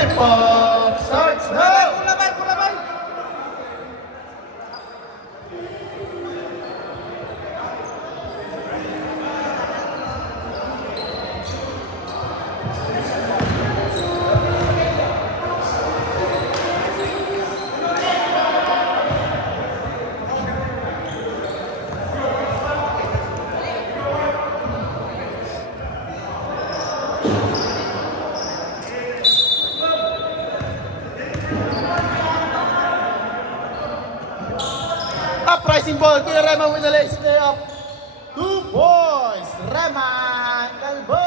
Tip-off starts now! Kulabay, kulabay! Uprising ball, Kuya Reman with the legs stay up. 2 points, Reman Calvo.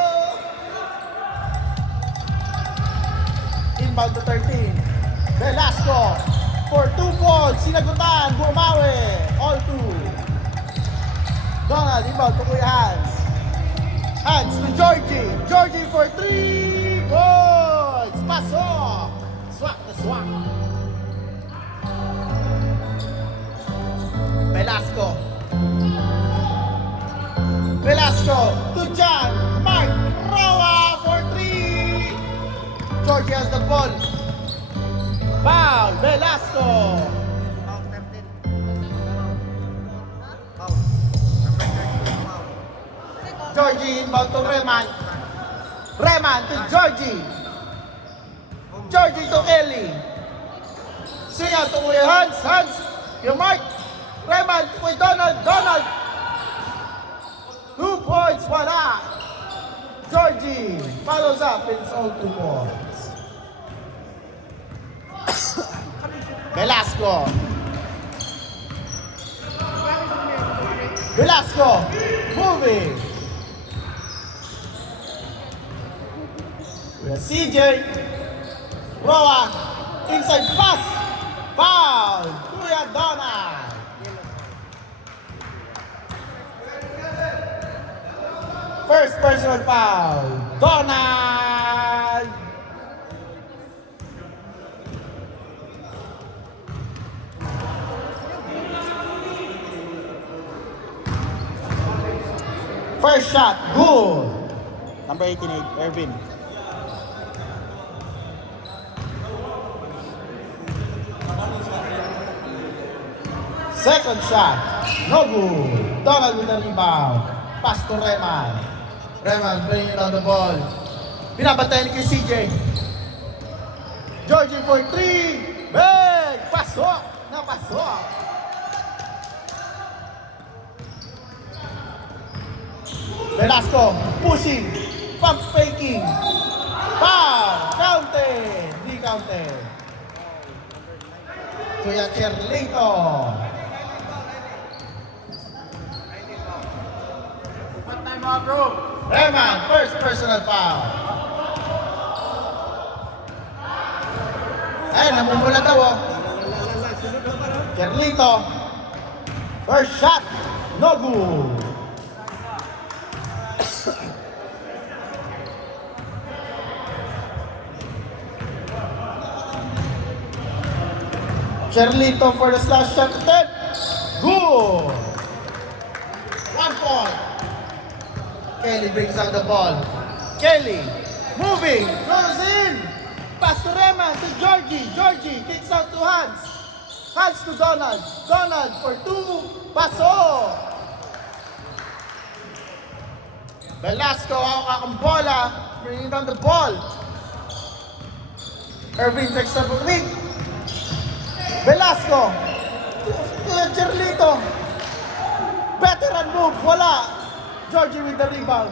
Inbound to 13. Velasco for 2 points, sinagutan, bumawi. All 2. Donald, inbound to Kuya Hans. Hans to Georgie. Georgie for 3 points. Pasok. Swak na swak. Velasco. Velasco to John. Mark Roa for 3. Georgie has the ball. Foul. Velasco. Foul 13. Foul. Number 13, foul. Georgie inbound to Reman. Reman to Georgie. Georgie to Ellie. Swing out to Kuya Hans. Hans. Yung Mark. Reman to Kuya Donald. Donald. 2 points. Wala. Georgie follows up. It's all 2 points. Velasco. Velasco. Moving. We have CJ. Roa. Inside pass. Foul. Kuya Donald. First personal foul. Donald. First shot. Good. Number 18, Ervin. Second shot. No good. Donald with the rebound. Pass to Reman. Reman bringing down the ball. Binabantayan kay CJ. Georgie for 3. Big! Pasok! Napasok! Velasco pushing. Pump faking. Foul! Counted! Di counted. Kuya Cherlito. What time out, bro? Reman, first personal foul. Ay, namumula daw oh. Carlito. First shot. No good. Carlito for the slash shot attempt. Good. 1 point. Kelly brings out the ball. Kelly moving, goes in. Pass to Reman to Georgie. Georgie kicks out to Hans. Hans to Donald. Donald for 2. Paso. Velasco hawak ang bola. Bringing down the ball. Ervin takes up a lead. Velasco. Cherlito. Veteran move. Wala. Georgie with the rebound.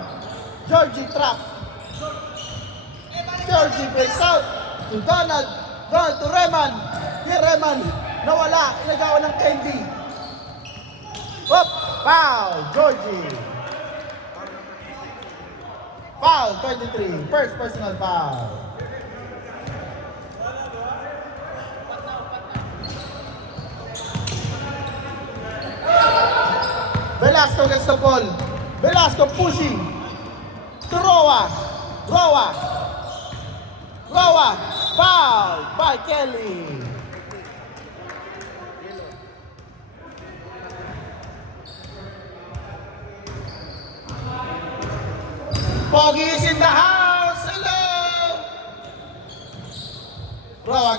Georgie trap. Georgie breaks out to Donald. Donald to Reman. Here Reman. Nawala. Inagawa ng candy. Up. Foul. Georgie. Foul. 23. First personal foul. Velasco gets the ball. Velasco pushing to Roa. Roa. Roa. Foul by Kelly. Pogi is in the house. Hello.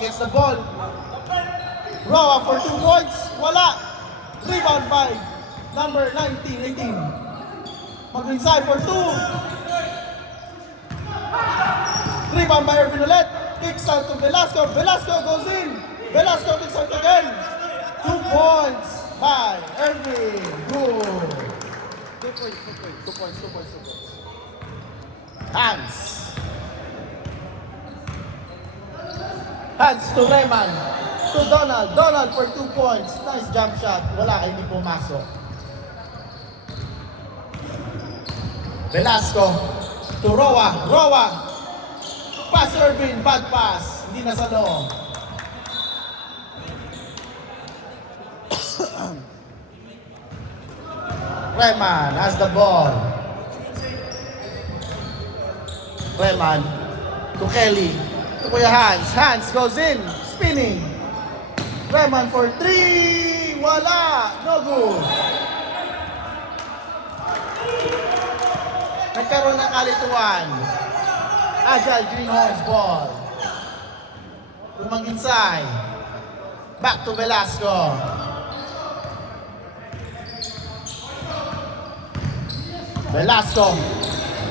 gets the ball. Roa for 2 points. Wala. Rebound by number 19, 18. Mag-inside for 2. Rebound by Irvin ulit. Kicks out to Velasco. Velasco goes in. Velasco kicks out again. 2 points by Irvin. Good. 2 points. Hands to Rayman. To Donald. Donald for 2 points. Nice jump shot. Wala, hindi pumasok. Velasco. To Roa. Roa. Pass Irvin. Bad pass. Hindi na sa loob. Rayman has the ball. Rayman to Kelly. To Kuya Hans. Hans goes in. Spinning. Rayman for 3. Wala. No good. Nagkaroon ng kalituan. Agile Greenhorns ball. Mag-inside. Back to Velasco. Velasco.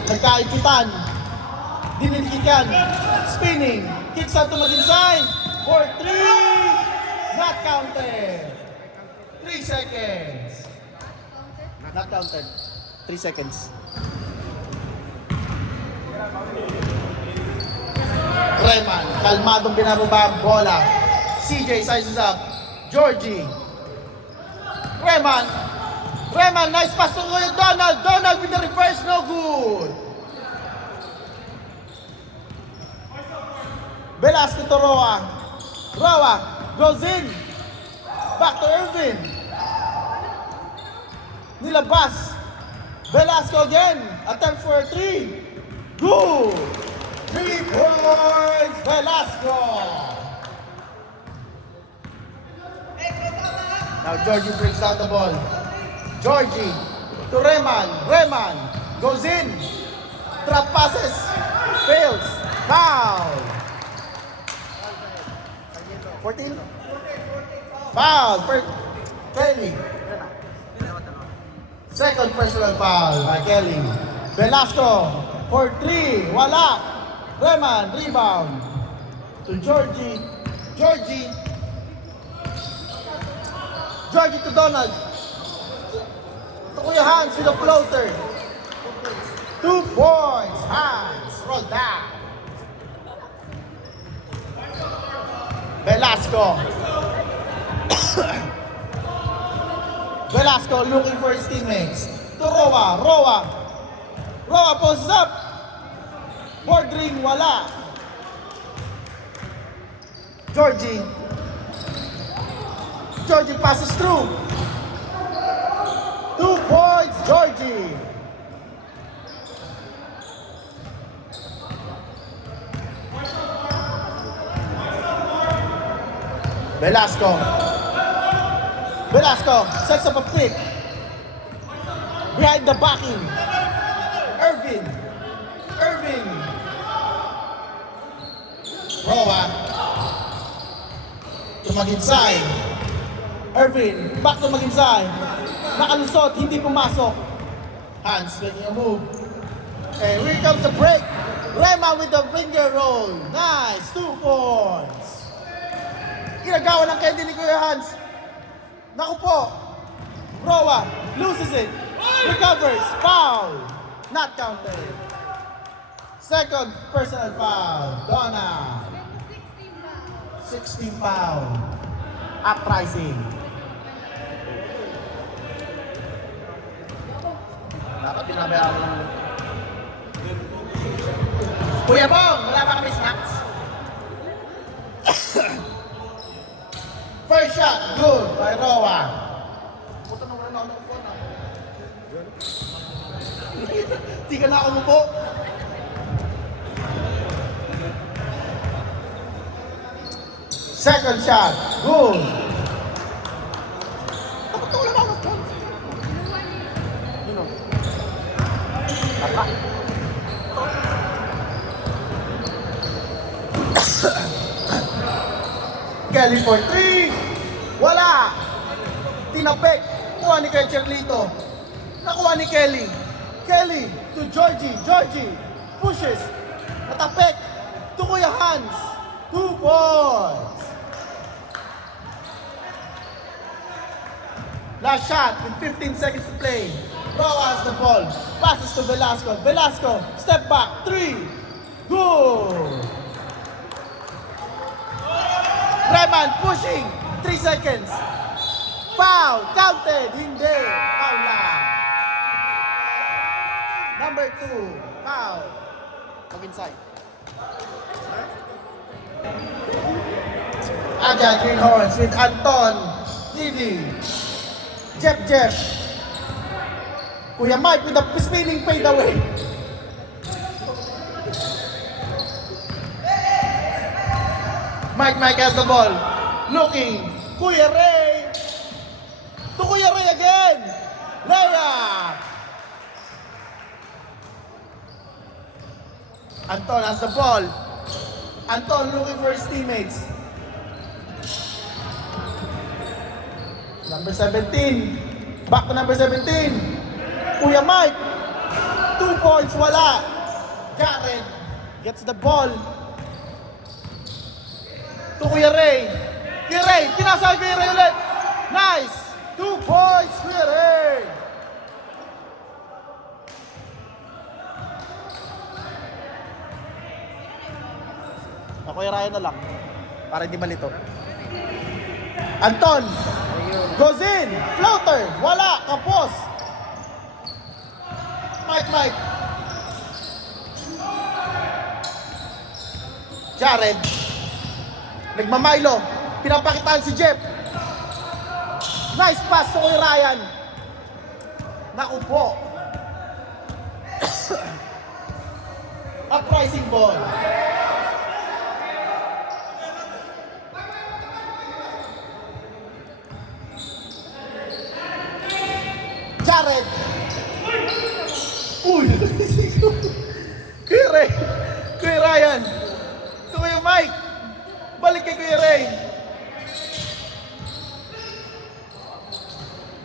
Nagkaipitan. Dinilikikan. Spinning. Kicks out to mag-inside. For 3. Not counted. 3 seconds. Not counted. 3 seconds. Rayman, kalmadong binababa ang bola. CJ sizes up. Georgie. Rayman. Rayman, nice pass to Donald. Donald with the reverse, no good. Velasco to Roa. Roa goes in. Back to Irvin. Nilabas. Velasco again. Attempt for 3. Good. 3 points, Velasco. Now Georgie brings down the ball. Georgie to Rayman. Rayman goes in. Trap passes. Fails. Foul. 14. Foul for Kelly. Second personal foul by Kelly. Velasco for 3. Wala. Rayman, rebound to Georgie. Georgie to Donald. To Kuya Hans with a floater. 2 points. Hans, roll down. Velasco. Velasco looking for his teammates. To Roa. Roa poses up. Board ring, wala. Georgie passes through. 2 points, Georgie. Velasco sets up a pick. Behind the backing. Irvin. Roa. To mag-inside. Irvin, back to mag-inside. Nakalusot, hindi pumasok. Hans making a move. And here comes the break. Rema with the finger roll. Nice, 2 points. Ginagawa ng candy ni Kuya Hans. Naku po. Roa loses it. Recovers. Foul. Not counted. Second personal foul. Donna. 16 foul. Uprising. Dapat binabayaan lang. Kuya Bong, wala ba kami snacks? First shot, good by Roa. Puto na wala ako po na. Di ka na ako po. Second shot, good. Puto na ako po. Kelly for 3. Wala. Tinapik. Kuha ni kay Cherlito. Nakuha ni Kelly. Kelly to Georgie. Georgie pushes. Natapik. To Kuya Hans. 2 points. Last shot with 15 seconds to play. Raw has the ball. Passes to Velasco. Velasco, step back. 3. Good. Reman pushing. 3 seconds. Foul. Counted. Hindi. Foul lang. Number 2. Foul. Pag inside. Again, Greenhorns with Anton, Didi, Jeff, Kuya Mike with a spinning fade away. Mike has the ball. Looking. Kuya Ray. To Kuya Ray again. Layup. Anton has the ball. Anton looking for his teammates. Number 17. Back to number 17. Kuya Mike. 2 points, wala. Jared gets the ball. To Kuya Ray. Kuya Ray, pinasay Kuya Ray ulit. Nice. 2 points, Kuya Ray. Kuya Ryan na lang. Para hindi malito. Anton. Goes in. Floater. Wala. Kapos. Mike. Jared. Nagmamilo. Pinapakitaan si Jeff. Nice pass to kay Ryan. Naku po. Uprising ball. Jared. Uy! Kuya Ray. Kuya Ryan. Ito Kuya Mike. Balik kay Kuya Ray.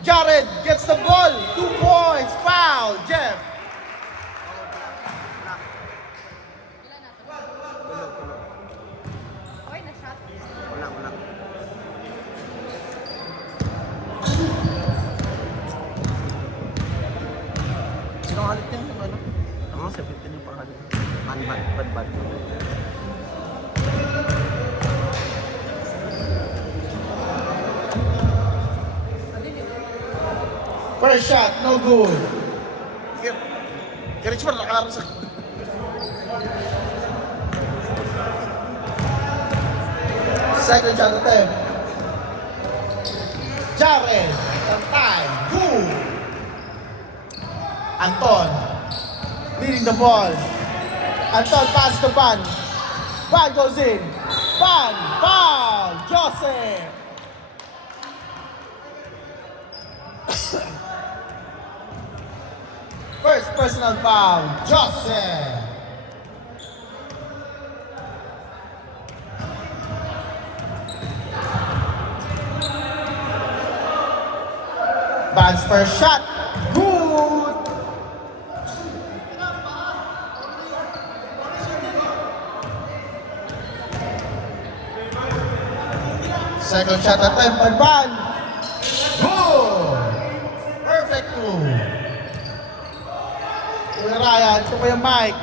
Jared gets the ball. 2 points. Foul. Jeff. Okay na shot. Wala. Sino ang halit niya? Ano? Ako, 17 yung pangalan. Bad. First shot. No good. Kaya Richmond, nakarang sa... Second shot attempt. Jared. Tantay. Good. Anton. Leading the ball. Anton pass to Ban. Ban goes in. Ban. Foul. Joseph. First personal foul. Joseph. Ban's first shot. Good. Second shot attempt by Ban. Good. Perfect move. Kuya Ryan, ito pa yung Mike.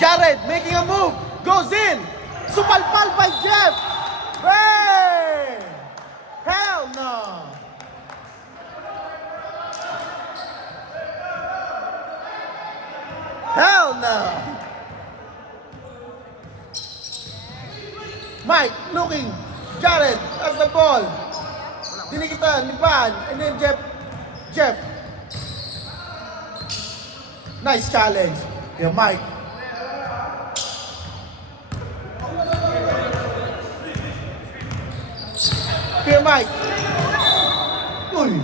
Jared making a move. Goes in. Supalpal by Jeff. Hey! Hell no. Hell no. Mike looking. Jared has the ball. Dinikitan ni Van. And then Jeff. Nice challenge. Yo, Mike. Here, Mike. Uy.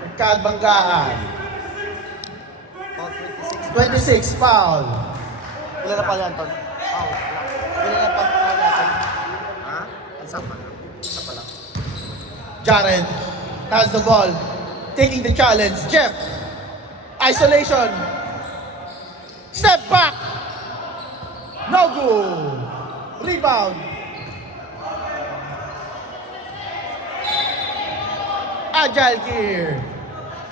Nagkabanggaan. About 26 26, foul. Ilan na pa yan, Ton? Foul. Wala. Ilan na pa yan? Ha? Isa pa lang. Isa pa lang. Jared has the ball, taking the challenge. Jeff, isolation. Step back. No good. Rebound. Agile gear.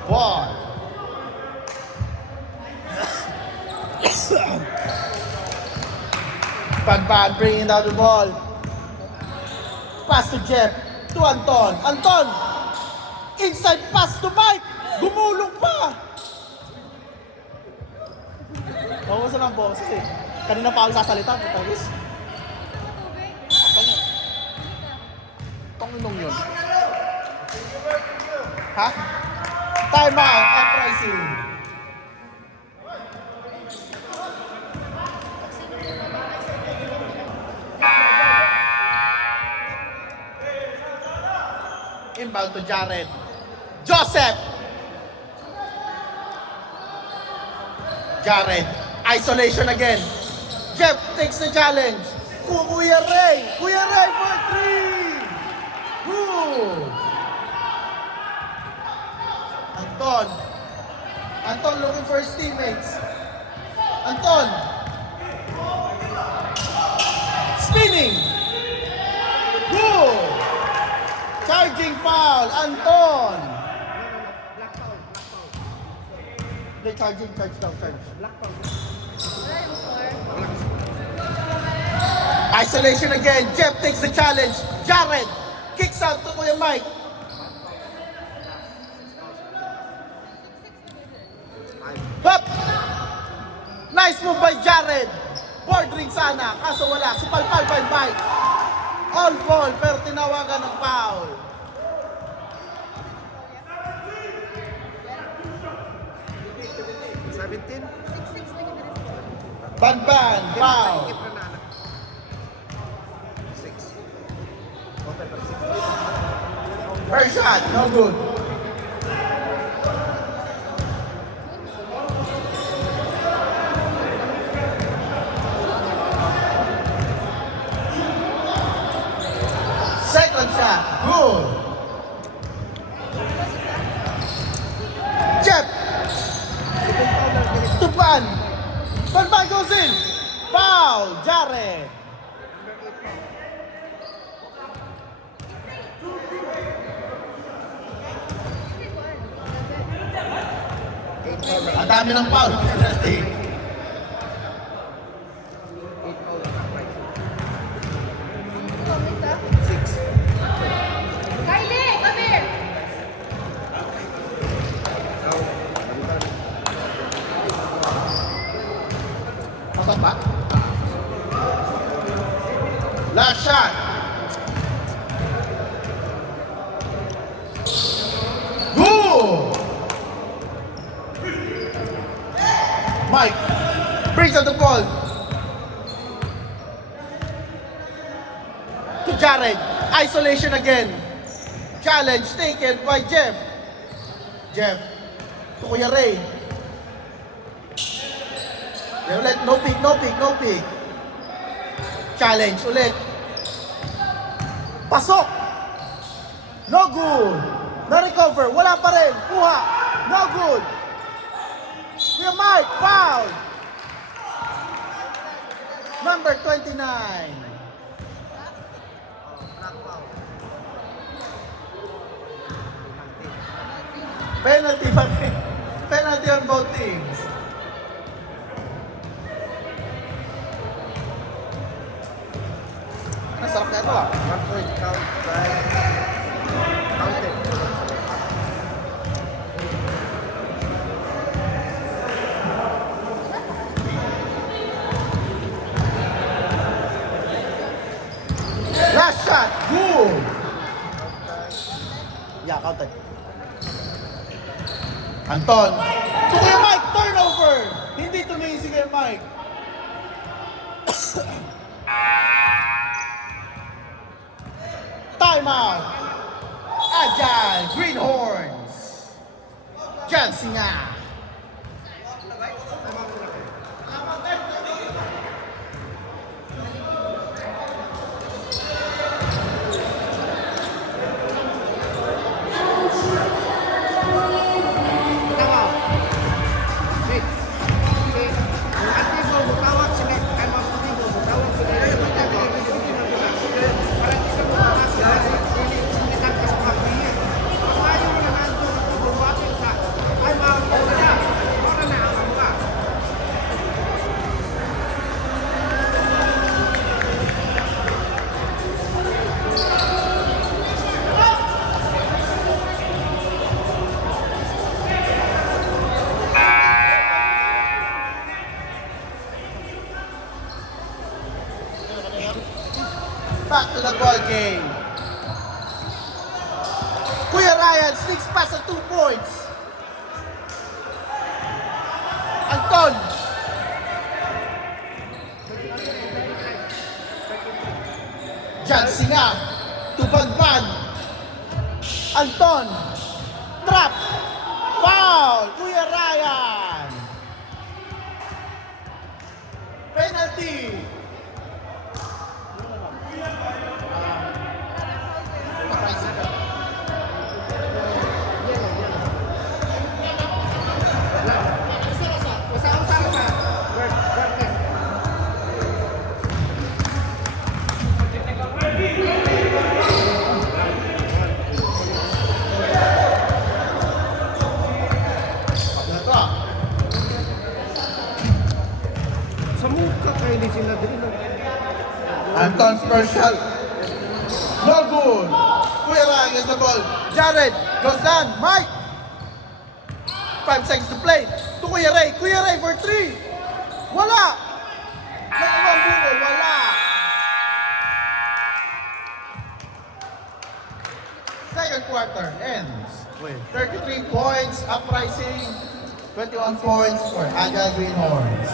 Ball. Pagban bringing down the ball. Pass to Jeff. To Anton. Anton! Inside pass to Mike! Gumulong pa! Nauusan ang boses eh. Kanina pa ako sasalita, putawis. Panginong yun. Ha? Time out. Uprising. Inbound to Jared. Joseph! Jared. Isolation again. Jeff takes the challenge. Kuya Ray! Kuya Ray for three! Good! Anton. Anton looking for his teammates. Anton. Spinning. Good. Charging foul. Anton. Black foul. Black foul. They charging, charge down, charge. Black foul. Isolation again. Jeff takes the challenge. Jared kicks out to Kuya Mike. Hop! Nice move by Jared. Bordering sana, kaso wala. Supalpal by Mike. All ball, pero tinawagan ng foul. Banban, foul. Ikip na na. 6. Okay, pero 6. First shot, no good. Second shot, good. Jeff, Tupan. Banban goes in. Foul, Jared. Ang dami ng foul. 8 foul ang price. 6. Kylie, come here! Pasok ba? Last shot. Good. Mike brings out the ball to Jared. Isolation again. Challenge taken by Jeff. Jeff to Kuya Ray. They ulit, no pick, no pick, no pick. Challenge ulit. Pasok. No good. Na-recover. Wala pa rin. Kuha. No good. Kuya Mike, foul. Number 29. Black foul. Penalty pa rin. Penalty on both teams. Ang sarap na ito ah. 1 point count by counted. Last shot. Good. Yeah, counted. Anton. To Kuya Mike. Turnover. Hindi tumingin si Kuya Mike. Timeout. Agile. Greenhorns. Jansinga. the ball game. Kuya Ryan sneaks past at 2 points. Anton. Jan Singa. Tubagban. Anton. Trap. Foul. Kuya Ryan. Penalty. Sa mukha kayo din sila din. Anton's first shot. No good. Kuya Ryan gets the ball. Jared goes down. Mike. 5 seconds to play. To Kuya Ray. Kuya Ray for 3. Wala. Nagawang buko. Wala. Second quarter ends with 33 points. Uprising. 21 points for Agile Greenhorns.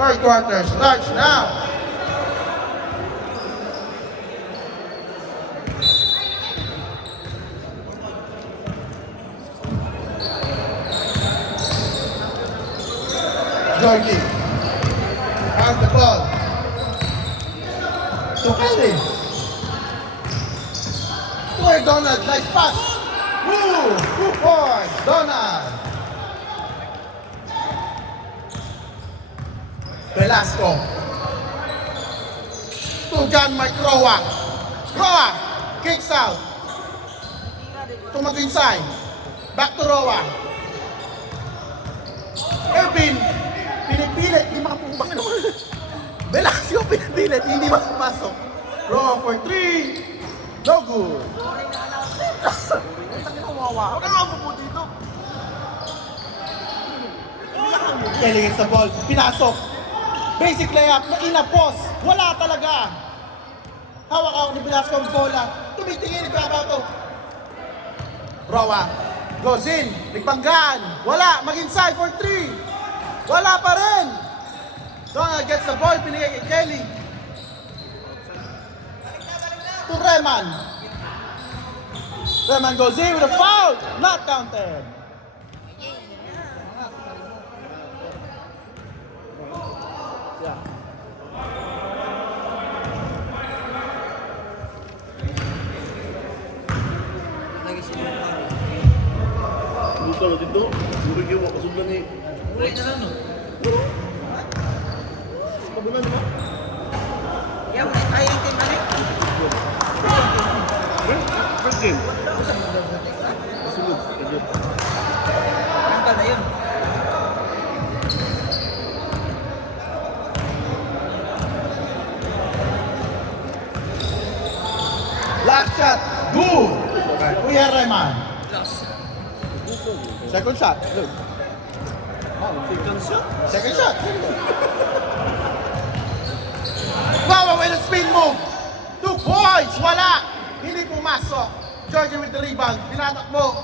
Third quarter starts now. Georgie has the ball. To Kelly. To Donald, nice pass. Woo! 2 points, Donald. Velasco. To John Mike Roa. Roa kicks out. To mag-inside. Back to Roa. Ervin. Pinipilit. Hindi makapumbang naman. Velasco pinipilit. Hindi makapasok. Roa for 3. No good. Huwag ka nga po dito. Kelly gets the ball. Pinasok. Basic layup na inapos. Wala talaga. Hawak ako ni Velasco ang bola. Tumitingin, nagbabato. Roa. Goes in. Nagpanggaan. Wala. Mag-inside for 3. Wala pa rin. Donald gets the ball. Pinigay kay Kelly. To Reman. Reman goes in with a foul. Not counted. Buka lo dito. Buri kayo makasublan ni. Ulit na lang, no? Kabulan mo. Yan, ay itim na rin. First game. Kasulog. Ang na yun. Last shot. Good. Kuya Reman. Second shot. Good. Second shot. Second shot. Wow, with a spin move. 2 points. Wala. Hindi pumasok. Georgie with the rebound. Tinatakbo.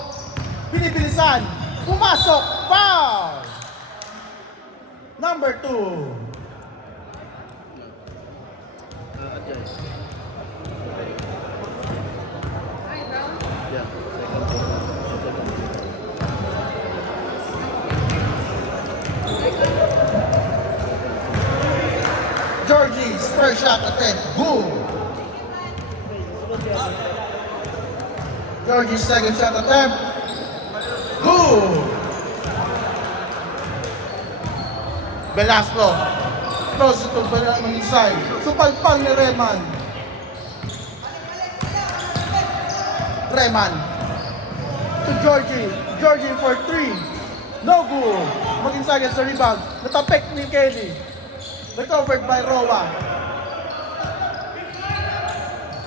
Pinibilisan. Pumasok. Foul. Number 2. Yeah. Georgie's first shot attempt. Good. Georgie's second shot attempt. Good. Velasco. Close to the inside. Supalpal ni Reman. Reman. To Georgie. Georgie for 3. No good. Mag-inside against the rebound. Natapik ni Kelly. Recovered by Roa.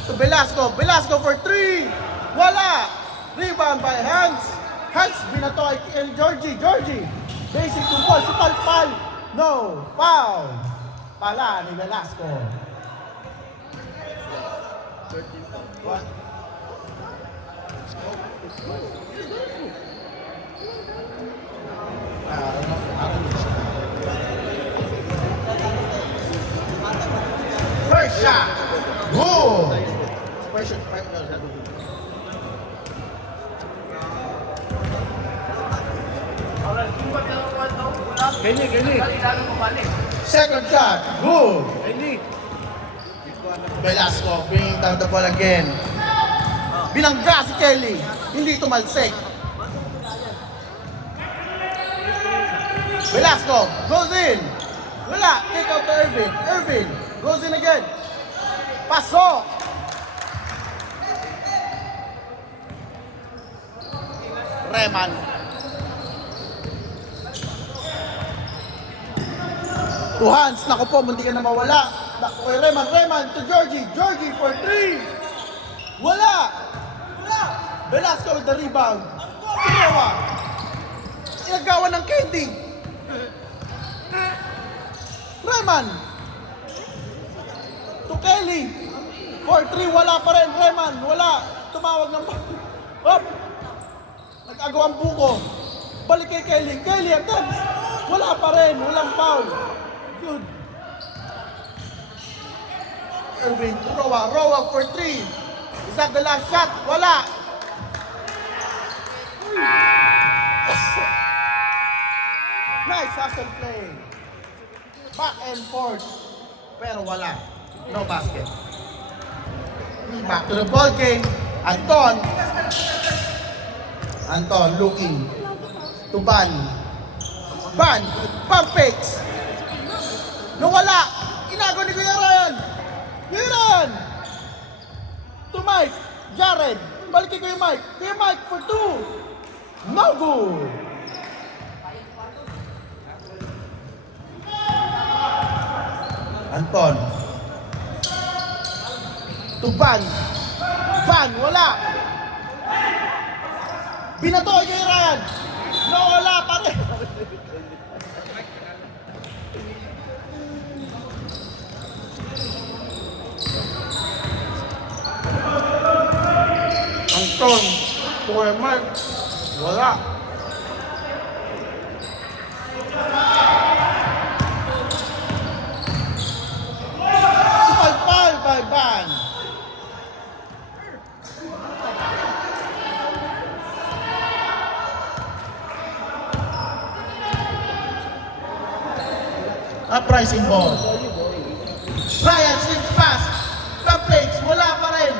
To Velasco. Velasco for 3. Wala. Rebound by Hans. Hans binato kay Georgie. Georgie. Basic to ball. Si Palpal. No. Foul. Pala ni Velasco. First shot. Good. First shot. Kenny. Second shot. Good. Kenny. Velasco bringing down the ball again. Binangga si Kelly. Hindi tumalsik. Velasco goes in. Wala. Kick out to Irvin. Irvin goes in again. Pasok. Reman. Two hands. Naku po, munti ka na mawala. Naku kay Reman to Georgie. Georgie for three. Wala. Velasco with the rebound. Ginawa. Inagawa ng Candy. Reman. To Kelly. For three. Wala pa rin. Reman. Wala. Tumawag ng... Hop. Nag-agaw ang buko. Balik kay Kelly. Kelly attempts. Wala pa rin. Walang foul. Good. Irvin to Roa. Roa for three. Is that the last shot? Wala. Nice hustle play. Back and forth. Pero wala. No basket. Back to the ball game. Anton looking to Ban. Pump fakes. No wala. Inago ni Kuya Ryan. Kuya Ryan. To Mike. Jared. Balik kay Kuya Mike. Kuya Mike for two. No good. Anton. To Van. Wala. Binato kay Ryan. No, wala pa rin. Anton. To kay Mike. Wala. By Ban. Uprising ball. Ryan slips pass. Cupcakes, wala pa rin.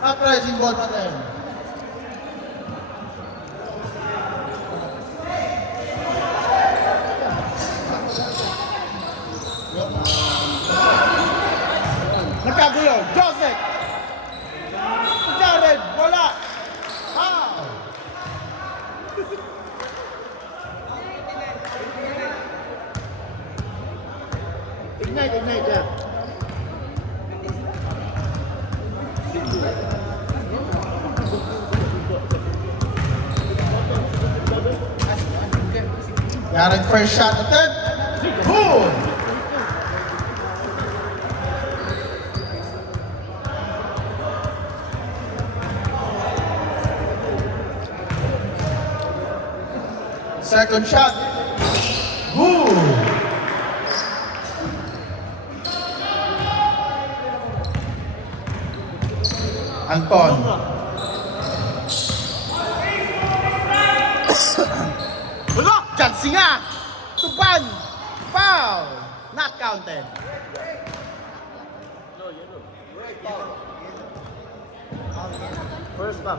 Uprising ball pa rin. Nagkagulo, Joseph! Jared, wala! Foul! Ignite, yeah. Jared first shot attempt. Boom! Second shot. Good. Anton. Block. Jansinga. Tuban. Foul. Not counted. First foul.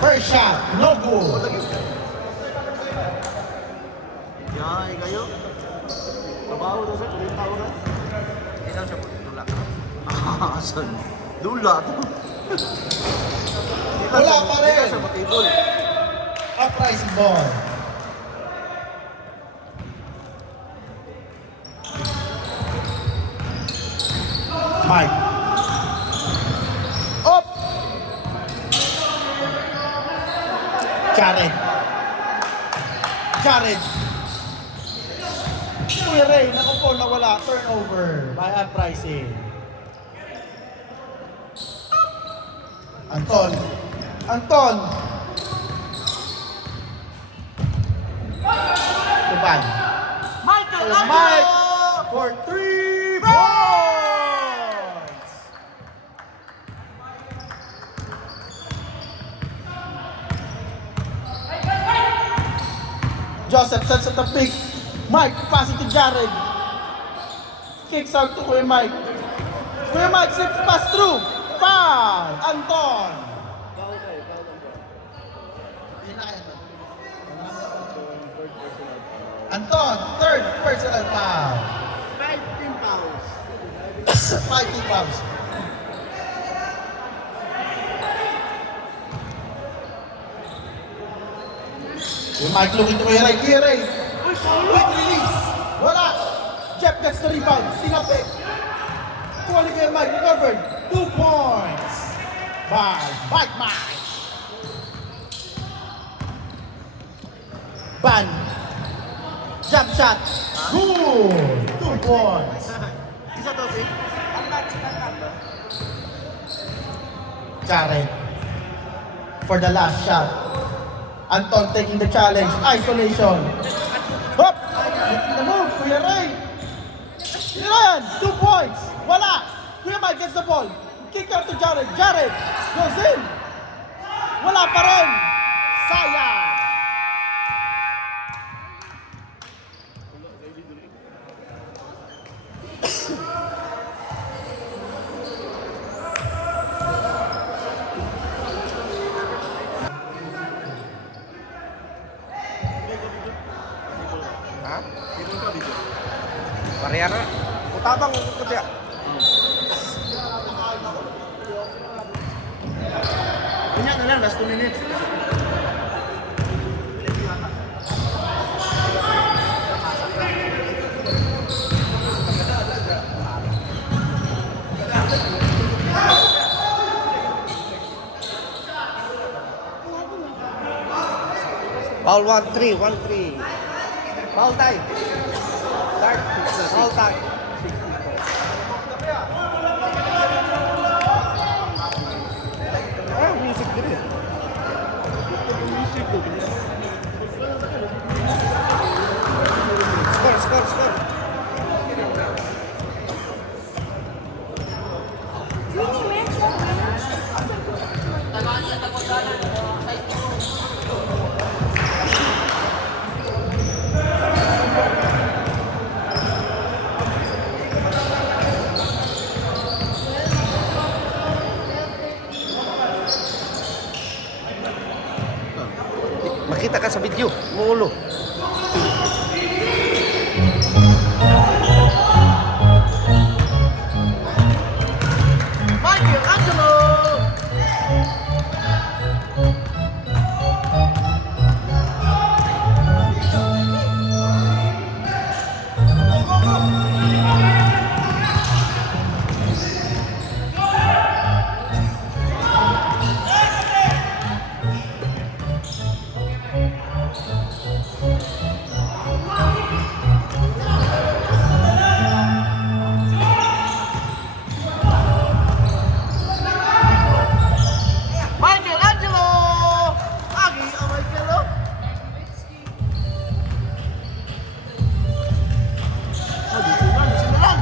First shot. No good. Yan, kayo. Trabaho na siya, kulit tao na. Ikaw siya po, dula. Asan? Dula to. Wala pa rin. Ikaw siya matibol. Uprising ball. Mike. Up. Jared. Kuya Ray, naku po, nawala. Turnover by Uprising. Anton. Anton. Tuban. Michael Mike for 3 points. Joseph sets at the pick. Mike, pass it to Jared. Kicks out to Kuya Mike. Kuya Mike, slips pass through. Foul! Anton. Anton, third personal foul. 5 team fouls. 5 team fouls. Kuya Mike looking to Kuya Ray. Kuya Ray. Quick release. Wala. Jeff gets the rebound. Sinap it. Kuha ni Kuya Mike. Recovered. 2 points. By Mike Mike. Ban. Jump shot. Good. 2 points. Isa to, si? Jared. For the last shot. Anton taking the challenge. Isolation. Hop! Making the move. Kuya Ray. Yan! 2 points. Wala. Kuya Mike gets the ball. Kick out to Jared. Jared goes in. Wala pa rin. Sayang. Ha? Pareha na. Utabang ko siya. Kanya na lang, last 2 minutes. Foul 1-3, 1-3. Foul time. Start. Foul time. Ah, music din eh. Score, score, score. Makita ka sa video, muulo. Michael Angelo! Michael Angelo! Agi ang Michael, oh. Dito na lang.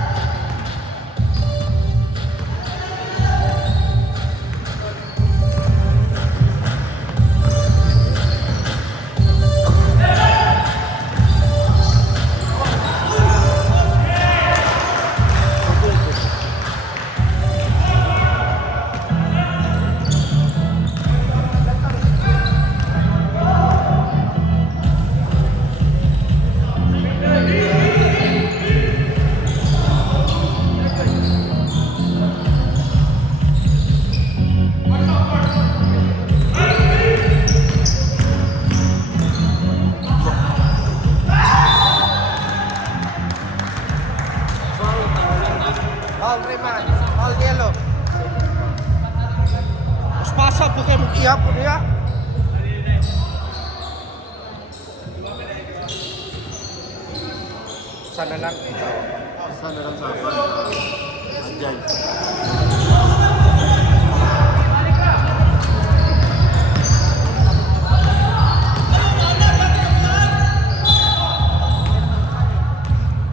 Foul Rayman, foul yellow. Mas pasok po kayo mag-ihap po niya. Sana lang sa Andyan.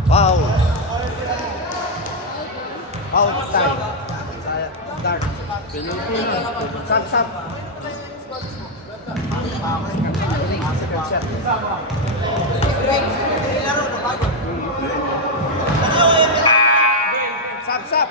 Wow. Foul time. Start. Sap. Sap.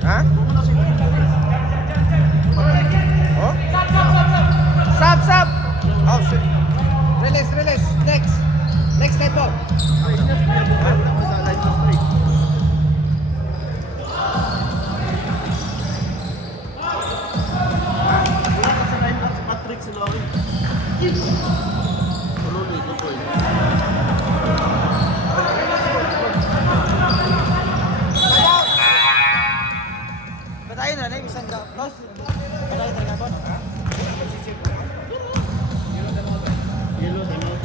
Ha? Oh? Sap. Oh, shit. Release. Next net ball. Patrick si Lowy. Patayin na lang isang cross. Patay talaga ba? Yellow, dalaw.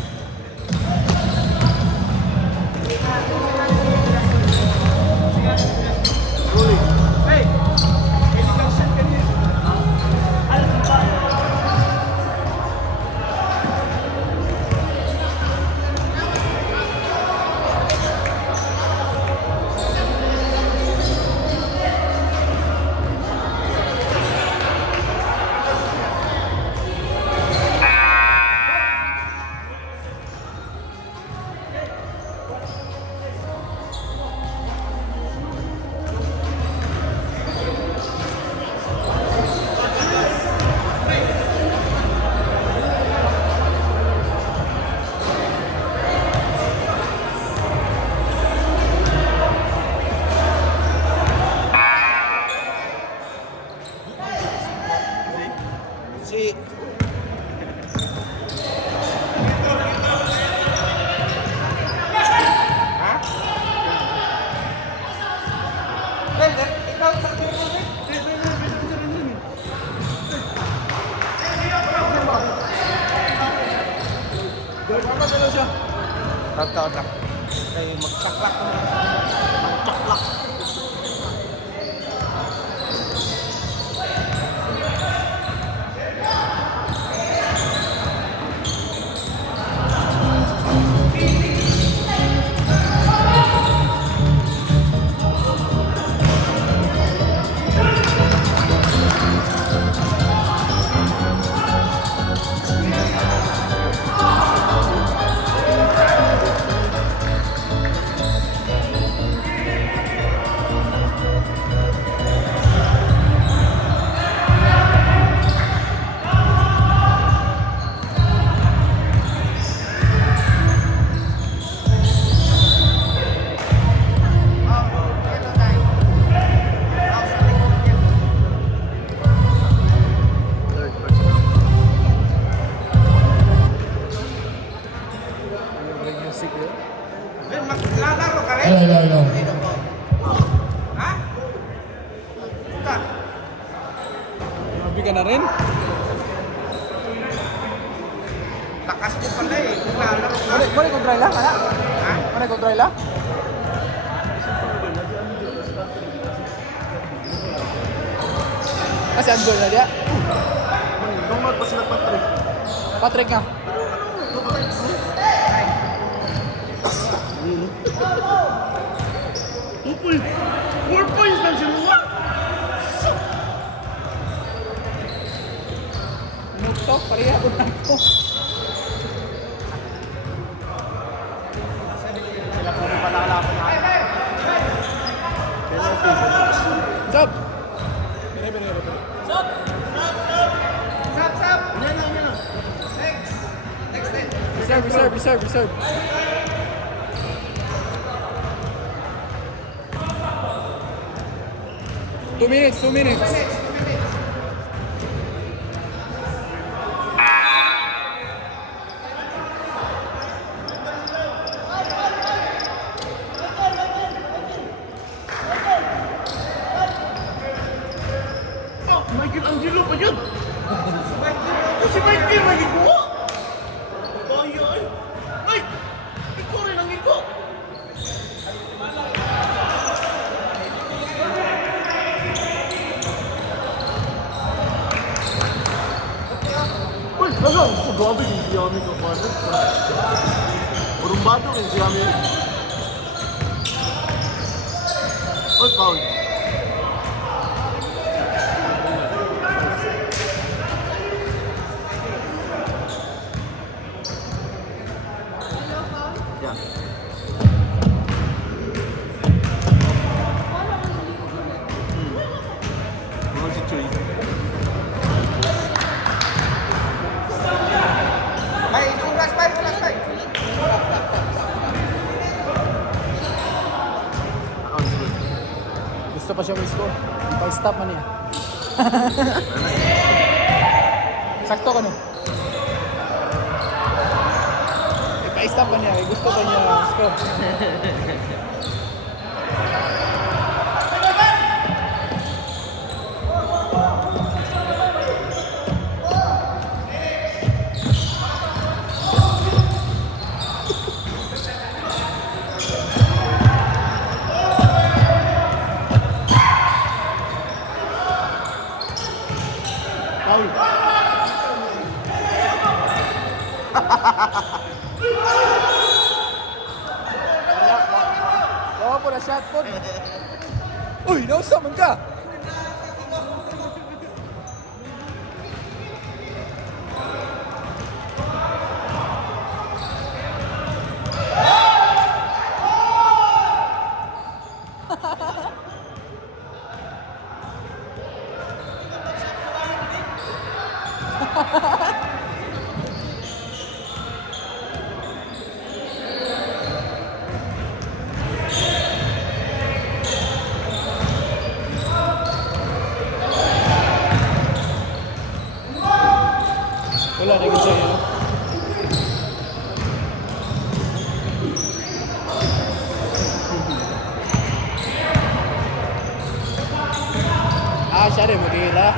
Si Tataw na. Kaya magsaklak ko na. Magsaklak. Maglalaro ka rin? Hello. Ha? Puta. Grabe ka na rin. Lakas ko pala eh. Maglalaro ka. Muna kong try lang, ana? Ha? Muna kong try lang? Kasi ang goal na dia. Normal pa sila Patrick. Patrick nga. Upul! 4 points lang sila. Nuktok, pareha ko na to. Sila po pa nakalaban na. Stop! Sap! Yan lang. reserve. 2 minutes. Michael Angelo pa yun! Si Michael, lagi ko! Bayo ay! Mike! Ikaw rin ang ikaw! Uy! Hala! Sugado yung siyami ka pa rin. Urumbado yung siyami. Uy, foul. Yeah. Mga si Chuy. May uras pa. Gusto pa siya miss ko. Pag-stop man niya. Sakto ka no? Pa-stop man niya. Gusto pa niya miss ko. Foul. Bawa po na shot po. Uy, nausa man ka. Wala na sa'yo, no? Siya rin, mag-iila.